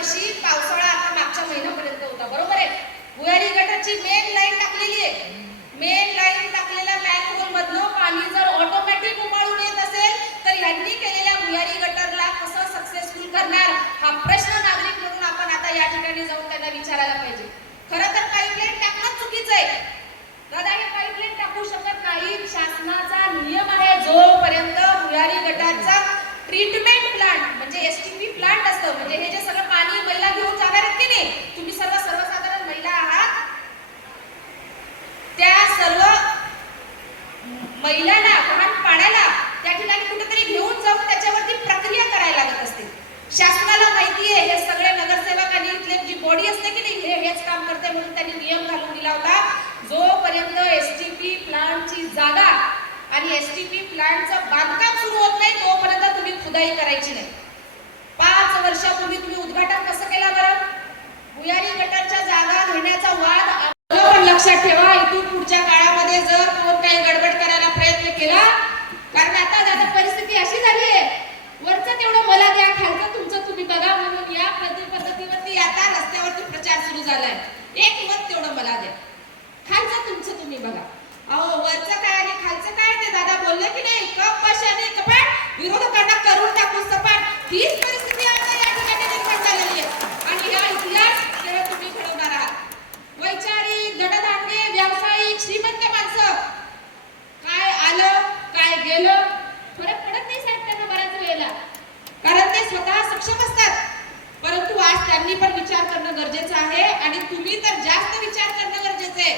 वर्षी पावसाळा आता मागच्या महिन्यापर्यंत होता बरोबर आहे? भुयारी गटाची मेन लाईन टाकलेली आहे. मेन लाईन टाकलेल्या मॅनहोल मधनं पाणी जर ऑटोमॅटिक उपाळून येत असेल तर यांनी केलेल्या भुयारी गटरला कसं सक्सेसफुल करणार हा प्रश्न नागरिक म्हणून आपण आता या ठिकाणी जाऊन त्यांना विचारायला पाहिजे. खर तर पाईपलाईन टाकणं चुकीचं आहे. दादा हे पाईपलाईन टाकू शकत नाही. शासनाचा नियम आहे जोपर्यंत भुयारी गटाचा ट्रीटमेंट प्लांट म्हणजे एसटीपी प्लांट बैलाला वाहन पाण्याला त्या ठिकाणी कुठेतरी घेऊन जाऊन त्याच्यावरती प्रक्रिया करायला लागत असते. शासनाला माहिती आहे हे सगळे नगरसेवक आणि इथले जी बॉडी असते की नाही हे हेच काम करते म्हणून त्यांनी नियम घालून दिला होता. जोपर्यंत एस टी पी प्लांटची जागा आणि एस टी पी प्लांटचं बांधकाम सुरू होत नाही तोपर्यंत तुम्ही खुदाई करायची नाही. पाच वर्ष तुम्ही उद्घाटन कसं केलं बरं भुयारी गटारच्या जागा घेण्याचा वाद आम्हाला पण लक्षात ठेवा इथून पुढच्या काळामध्ये जर कोण काही गडबड करायला प्रयत्न केला कारण आता आता परिस्थिती अशी झाली आहे वरचं तेवढं मला द्या खालचं तुमचं तुम्ही बघा म्हणून या पद्धतीवरती आता रस्त्यावरती प्रचार सुरू झालाय. एक मत तेवढं मला द्या. खालचं तुमचं तुम्ही बघा. अहो वरचं काय आणि खालचं काय ते दादा बोलले की नाही? कप आणि कपाट विरोधकांना करून टाकू सपाट. हीच परिस्थिती आता या ठिकाणी निर्माण झालेली आहे आणि हा इतिहास केवळ तुम्ही घडवणार आहात वैचारिक धडधान्य व्यावसायिक श्रीमंत माणसं काय आलं काय गेलं फरक पडत नाही साहेब त्यांना बऱ्याच वेळेला कारण ते स्वतः सक्षम असतात परंतु आज त्यांनी पण विचार करणं गरजेचं आहे आणि तुम्ही तर जास्त विचार करणं गरजेचं आहे.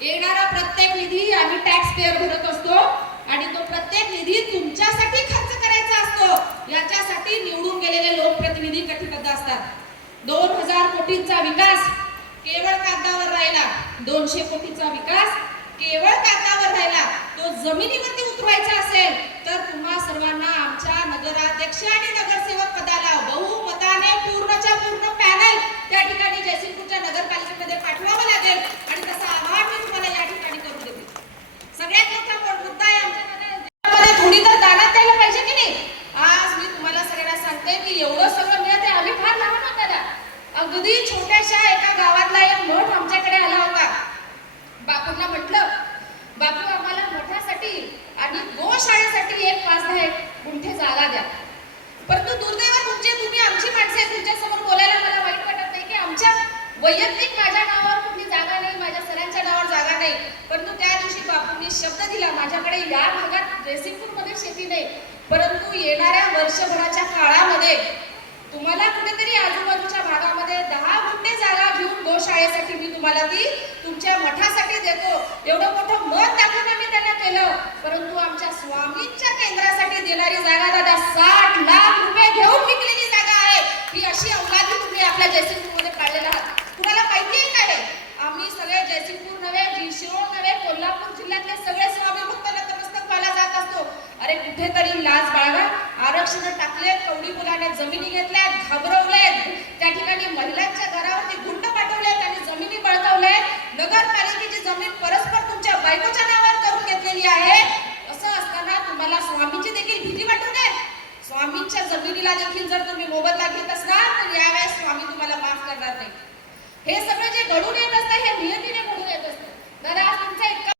येणारा प्रत्येक निधी आम्ही टॅक्स पेअर भरत असतो आणि तो प्रत्येक निधी तुमच्यासाठी खर्च करायचा असतो. याच्यासाठी निवडून गेलेले लोकप्रतिनिधी कटिबद्ध असतात. दोन हजार कोटींचा विकास केवळ कागदावर राहिला. दोनशे कोटीचा विकास केवळ कागदावर राहिला. तो जमिनीवरती उतरवायचा असेल तर तुम्हा सर्वांना आमच्या नगराध्यक्ष आणि नगर पदाला बहुमताने पूर्णच्या पूर्ण पॅनल त्या ठिकाणी जयसिंगपूरच्या नगरपालिकेमध्ये पाठवावं लागेल आणि तसं आवाहन मी तुम्हाला या ठिकाणी करून देते सगळ्यात मोठा पण मुद्दा आहे आमच्या नगराध्यक्षामध्ये थोडी तर दानात द्यायला पाहिजे की नाही आज मी तुम्हाला सगळ्यांना सांगते की एवढं सगळं मिळत आहे आम्ही फार लहान होता ना अगदी छोट्याशा एका गावातला एक मठ आमच्याकडे आला होता. बापूंना म्हटलं बापू आम्हाला मठासाठी आणि गोशाळेसाठी एक पाच दहा एक गुंठे जागा द्या. परंतु दुर्दैव तुमचे म्हणजे तुम्ही आमची माणसे तुमच्यासमोर बोलायला मला वाईट वाटत नाही की आमच्या वैयक्तिक माझ्या नावावर कुठली जागा नाही माझ्या सरांच्या नावावर जागा नाही. परंतु त्या दिवशी बापूंनी शब्द दिला माझ्याकडे या भागात ड्रेसिंगपूरमध्ये शेती नाही. परंतु येणाऱ्या वर्षभराच्या काळामध्ये तुम्हाला कुठेतरी आजूबाजूच्या भागामध्ये दहा गुंठे जागा शाळेसाठी मी तुम्हाला ती तुमच्या मठासाठी देतो. एवढं मोठं मत दाखवून आम्ही त्यांना केलं. परंतु आमच्या स्वामींच्या केंद्रासाठी देणारी जागा दादा साठ लाख रुपये घेऊन विकलेली जागा आहे. ही अशी अवलादी तुम्ही आपल्या जयसिंगपूरमध्ये काढलेला आहात. तुम्हाला माहिती आहे काय आम्ही सगळे जयसिंगपूर नव्हे जिशिरोळ नव्हे कोल्हापूर जिल्ह्यातले सगळे स्वामी भक्त नतमस्तक व्हायला जात असतो. अरे कुठेतरी लाज बाळगा. आरक्षण टाकलेत कवडी मुलाने जमिनी घेतल्यात घाबर त्या ठिकाणी महिलांच्या घरावरती गुंड पाठवलेत आणि जमिनी बळकावल्यात नगरपालिकेची जमीन परस्पर तुमच्या बायकोच्या नावावर करून घेतलेली आहे. असं असताना तुम्हाला स्वामींची देखील भीती वाटू नये. स्वामींच्या जमिनीला देखील जर तुम्ही मोबदला घेत असणार तर यावेळेस स्वामी तुम्हाला माफ करणार नाही. हे सगळं जे घडून येत असतं हे नियतीने